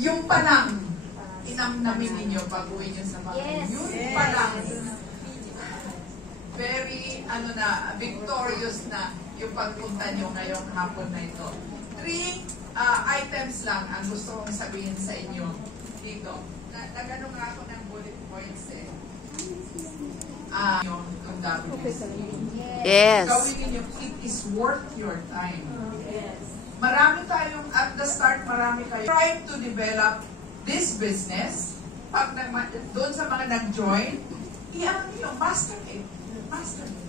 Yung palang, inamnamin ninyo pag uwi nyo sa mga yun palang, very, victorious na yung pagpunta nyo ngayong hapon na ito. 3 items lang ang gusto kong sabihin sa inyo dito. Nagano nga ako ng bullet points yung Yes. gawin ninyo, it is worth your time. Marami tayong, at the start, marami kayo try to develop this business. Pag doon sa mga nag-join, i-ano nyo, master it. Master it.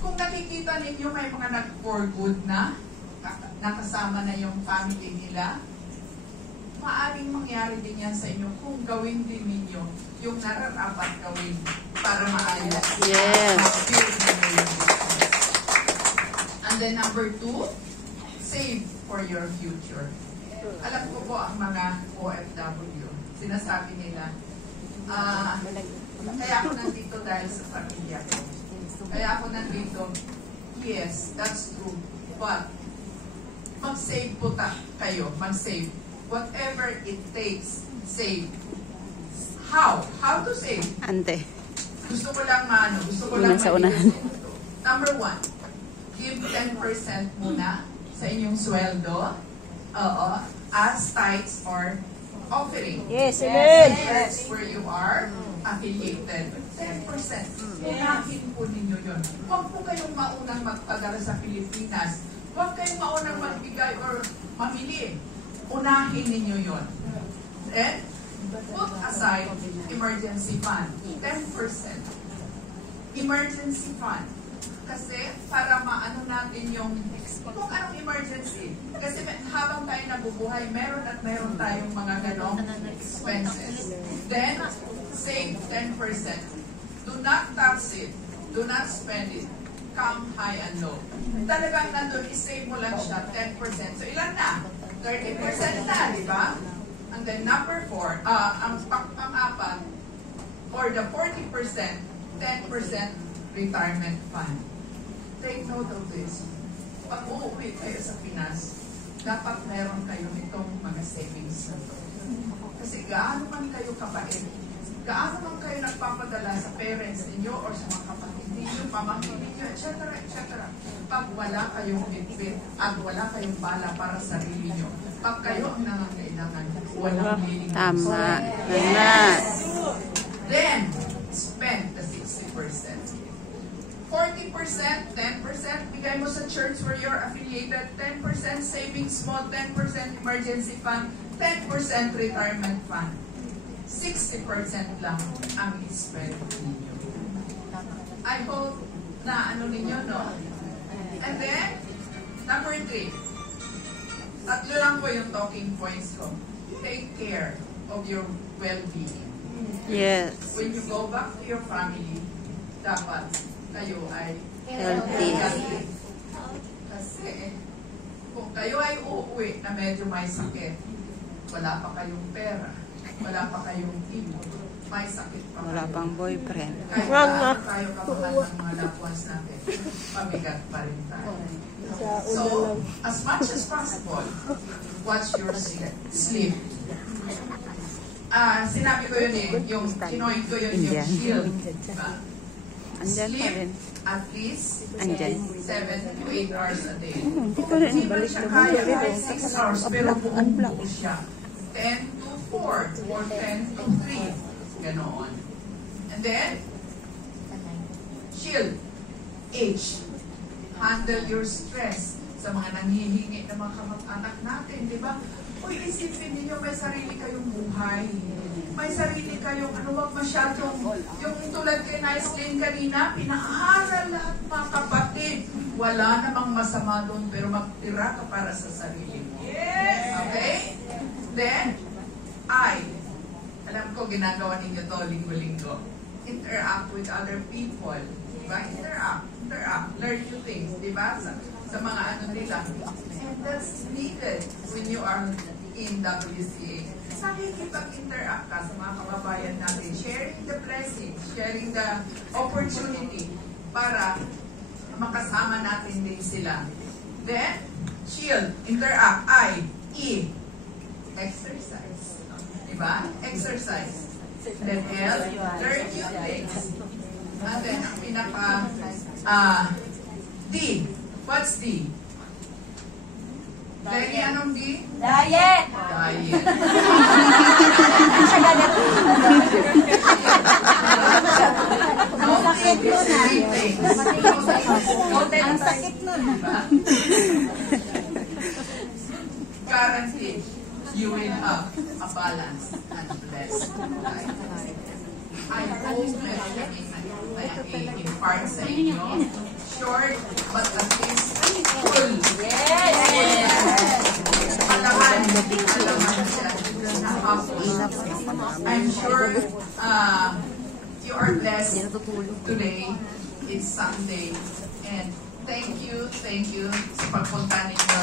Kung nakikita ninyo may mga nag-for good na, nakasama na yung family nila, maaaring mangyari din yan sa inyo kung gawin din ninyo yung nararapat gawin para maayos. Yes. And then number 2, save for your future. Alam ko po ang mga OFW, sinasabi nila, kaya ako nandito dahil sa pamilya ko. Kaya ako nandito, yes, that's true. But, mag-save po kayo, mag-save. Whatever it takes, save. How? How to save? Ante. Gusto ko lang gusto ko lang Number 1, give 10% muna sa inyong sweldo. As tithes or offering. Yes, amen. Yes. Where you are affiliated. 10%. Unahin po ninyo yun. Huwag po kayong maunang magpadala sa Pilipinas. Huwag kayong maunang magbigay or mamili. Unahin ninyo yun. Then, put aside emergency fund. 10%. Emergency fund. Kasi para maano natin yung kung anong emergency. Kasi habang tayo nabubuhay, meron at meron tayong mga ganong expenses. Then, save 10%. Do not tax it. Do not spend it. Come high and low. Talagang nandun, isave mo lang siya 10%. So, ilan na? 30% na, di ba? And then, number 4, ang pang-apat, for the 40%, 10% retirement fund. Take note of this. Pag uuwi kayo sa Pinas, dapat meron kayo nitong mga savings na ito. Kasi gaano man kayo kapait, gaano man kayo nagpapadala sa parents ninyo or sa mga kapatid ninyo, pamangkin ninyo, etc. etc. Pag wala kayong bitbit at wala kayong bala para sa sarili nyo, pag kayo ang nangangailangan, walang liling. Tama. Tama. Then, spend the 60%. 40%, 10%, bigay mo sa church where you're affiliated, 10% savings mo, 10% emergency fund, 10% retirement fund. 60% lang ang i-spend ninyo. I hope na ninyo, no? And then, number 3. Tatlo lang po yung talking points ko. Take care of your well-being. Yes. When you go back to your family, dapat kayo ay Healthy. Kasi kung kayo ay uuwi na medyo may sakit, wala pa kayong pera, wala pa kayong timo, may sakit pa Wala kayo. pang boyfriend. Kahit na tayo kamahal ng mga loved ones natin, pamigat pa rin tayo. So, as much as possible, watch your sleep. Sinabi ko yun yung kinoin ko yun yung shield. Diba? Andyan pa rin. At least Andyan. 7 to 8 hours a day. Hindi man siya kaya kahit 6 hours, pero buong-buo siya. 10 to 4 or 10 to 3. Ganoon. And then, shield. H. Handle your stress sa mga nanghihingi ng mga kamag-anak natin, di ba? Uy, isipin niyo may sarili kayong buhay. May sarili kayong, wag masyadong, yung tulad kay Naislin kanina, pinaaral lahat mga kapatid. Wala namang masama doon, pero magtira ka para sa sarili mo. Okay? Then, alam ko ginagawa ninyo to linggo-linggo. Interact with other people. Diba? Interact. Learn new things. Diba? Sa mga nila. And that's needed when you are in WCA. Nakikipag-interact ka sa mga kababayan natin, sharing the blessings, sharing the opportunity para makasama natin din sila. Then, shield, interact, E, exercise. Diba? Exercise. Then L, learn new things. And then, ang pinaka, D. What's D? Lenny, anong D? Diet! Diet. No things, three things. Ang sakit nun. Diba? Guaranteed, you will have a balance and blessed life. I hope na i-impart sa inyo, short but at least full. Alaman siya na hapon. I'm sure you are blessed today. It's Sunday. And thank you sa pagpunta ninyo